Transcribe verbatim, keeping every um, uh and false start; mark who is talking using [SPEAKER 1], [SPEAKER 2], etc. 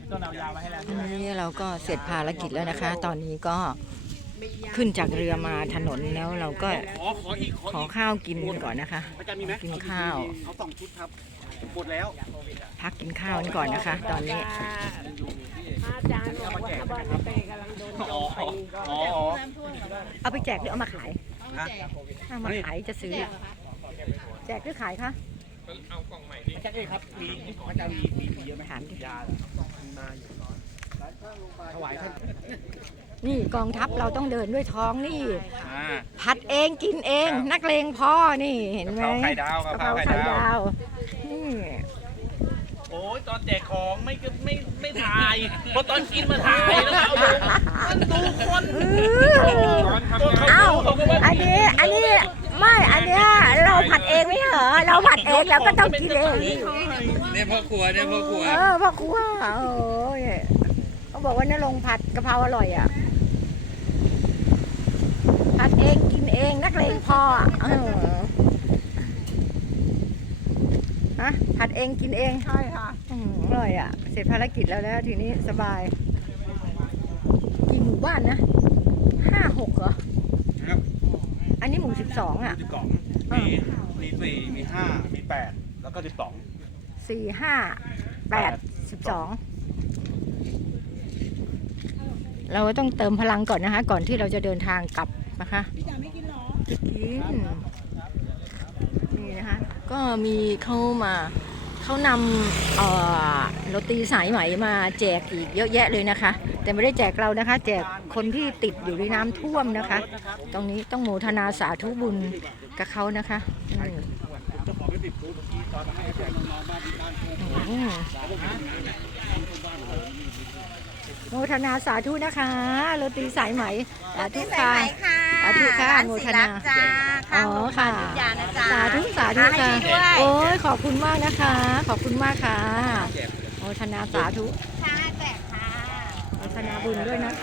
[SPEAKER 1] ต้นเอายาวมาให้แล้ว
[SPEAKER 2] อันนี้เราก็เสร็จภารกิจแล้วนะคะ ตอนนี้ก็ขึ้นจากเรือมาถนนแล้วเราก็
[SPEAKER 1] ขอขออีกขอ
[SPEAKER 2] ขอ
[SPEAKER 1] อีก
[SPEAKER 2] ข้าวกินกันก่อนนะคะ
[SPEAKER 1] อาจารย์มีไหม
[SPEAKER 2] กินข้าว
[SPEAKER 1] เอาสองชุดครับหมดแล้ว
[SPEAKER 2] พักกินข้าวกันก่อนนะคะ ตอนนี้
[SPEAKER 3] อาจารย์บอกว่าบ้านเตกำลังโดนโจ
[SPEAKER 1] อ๋อ
[SPEAKER 3] มตี
[SPEAKER 1] อ๋อ
[SPEAKER 2] เอาไปแจกหรือเอามาขายเอามาขายจะซื้อ แจกหรือขายคะ
[SPEAKER 1] อาจารย์เอ้ยครับมีอาจารย์มีมีมีเยอะไหม
[SPEAKER 2] ถามดิ
[SPEAKER 1] ยามีมาอยู่ถวายท่าน
[SPEAKER 2] นี่กองทัพเราต้องเดินด้วยท้องนี่
[SPEAKER 1] อ่า
[SPEAKER 2] ผัดเองกินเองนักเลงพ่อนี่เห็นไหม
[SPEAKER 1] กะเพราไข่ดาว
[SPEAKER 2] กะ
[SPEAKER 1] กะ
[SPEAKER 2] เพ
[SPEAKER 1] เพ
[SPEAKER 2] รา
[SPEAKER 1] ราไข่
[SPEAKER 2] ไข่
[SPEAKER 1] ดาว
[SPEAKER 2] ดาวนี่
[SPEAKER 1] โอ้ยตอนแจกของไม่ไม่ไม่ถ่ายเพราะตอนกินมาถ่ายแล้วเอาลงมันดูคน
[SPEAKER 2] เออเอ้าอันนี้อันนี้ไม่อันเนี้ยเราผัดเองไม่เหรอเราผัดเองเราก็ต้องกินเอง
[SPEAKER 4] เนี่ยพ่อครัวเนี่ยพ่อครัว
[SPEAKER 2] เออพ่อครัวโอ้ยเขาบอกว่านรงค์ผัดกะเพราอร่อยอ่ะผัดเองกินเองนักเลงพออ่ะเออฮะผัดเองกินเองใช่ค่ะอร่อยอ่ะเสร็จภารกิจแล้วแล้วทีนี้สบายกี่หมู่บ้านนะห้าหกเหรอ
[SPEAKER 1] ครับ
[SPEAKER 2] อันนี้หมู่สิบสองอ่ะ
[SPEAKER 1] สิบสองมีมีสี่มีห้ามีแปดแล้วก็สิบสอง
[SPEAKER 2] สี่ห้าแปดสิบสองเราต้องเติมพลังก่อนนะคะ ก่อนที่เราจะเดินทางกลับนะคะพี่จ๋าไม่กินหรอกินนี่นะคะ ก็มีเขามาเขานำเอ่อโรตีสายไหมมาแจกอีกเยอะแยะเลยนะคะ แต่ไม่ได้แจกเรานะคะ แจกคนที่ติดอยู่ในน้ำท่วมนะคะ ตรงนี้ต้องโมทนาสาธุบุญกับเขานะคะอืม
[SPEAKER 1] จะขอไปติดคูเมื่อกี้ตอนให้แจกน้องๆบ้านที่บ้าน
[SPEAKER 2] อืมโมทนาสาธุนะคะโรตีสายไหมสาธุค่ะสาธุค่ะโมทนาอ๋อค่ะสาธุสาธุค่ะโอ้ยขอบคุณมากนะคะ ขอบคุณมากค่ะโมทนาสาธุ
[SPEAKER 3] ค่ะแจกค่ะ
[SPEAKER 2] โมทนาบุญด้วยนะคะ